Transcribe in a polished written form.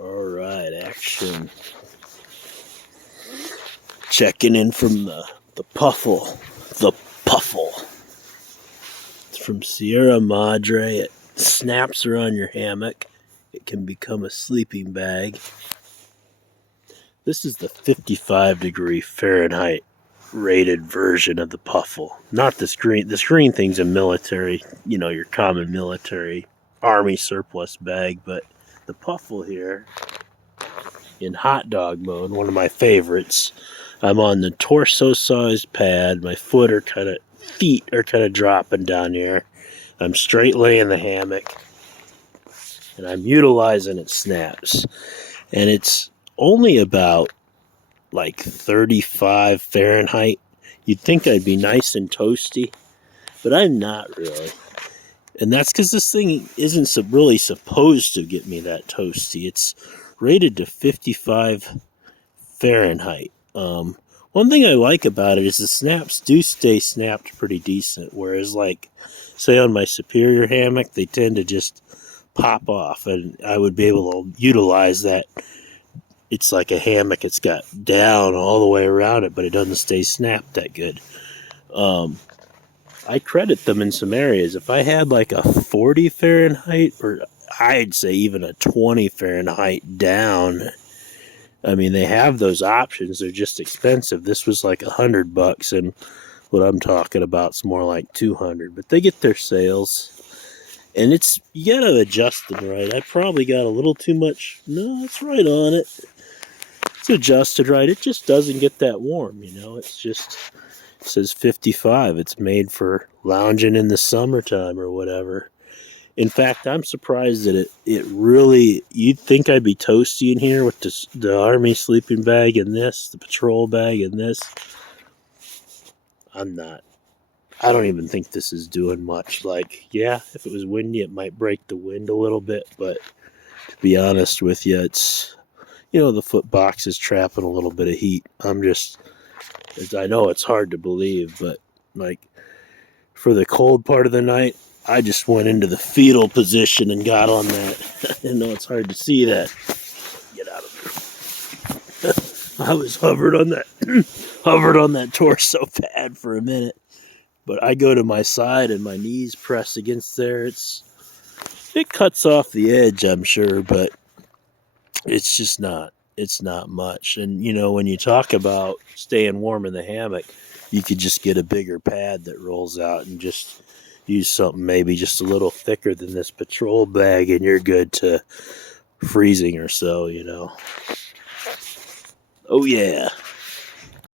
All right, action. Checking in from the Puffle. The Puffle. It's from Sierra Madre. It snaps around your hammock. It can become a sleeping bag. This is the 55-degree Fahrenheit rated version of the Puffle. Not the screen. The screen thing's a military, your common military army surplus bag, but the Puffle here in hot dog mode, one of my favorites. I'm on the torso-sized pad. My feet are kind of dropping down here. I'm straight laying the hammock, and I'm utilizing its snaps. And it's only about like 35 Fahrenheit. You'd think I'd be nice and toasty, but I'm not really. And that's because this thing isn't really supposed to get me that toasty. It's rated to 55 Fahrenheit. One thing I like about it is the snaps do stay snapped pretty decent, whereas like, say on my Superior hammock, they tend to just pop off, and I would be able to utilize that. It's like a hammock. It's got down all the way around it, but it doesn't stay snapped that good. I credit them in some areas. If I had like a 40 Fahrenheit, or I'd say even a 20 Fahrenheit down, I mean, they have those options. They're just expensive. This was like $100, and what I'm talking about is more like 200. But they get their sales, and you gotta adjust them right. I probably got a little too much. No, it's right on it. It's adjusted right. It just doesn't get that warm, It's just, it says 55. It's made for lounging in the summertime or whatever. In fact, I'm surprised that it really, you'd think I'd be toasty in here with the army sleeping bag and this, the patrol bag and this. I'm not. I don't even think this is doing much. Like, yeah, if it was windy, it might break the wind a little bit, but to be honest with you, it's, the foot box is trapping a little bit of heat. I know it's hard to believe, but like for the cold part of the night, I just went into the fetal position and got on that. I know it's hard to see that. Get out of there. I was hovered on that torso pad for a minute, but I go to my side and my knees press against there. It cuts off the edge, I'm sure, but it's just not. It's not much. And when you talk about staying warm in the hammock, you could just get a bigger pad that rolls out and just use something maybe just a little thicker than this patrol bag, and you're good to freezing or so, Oh yeah.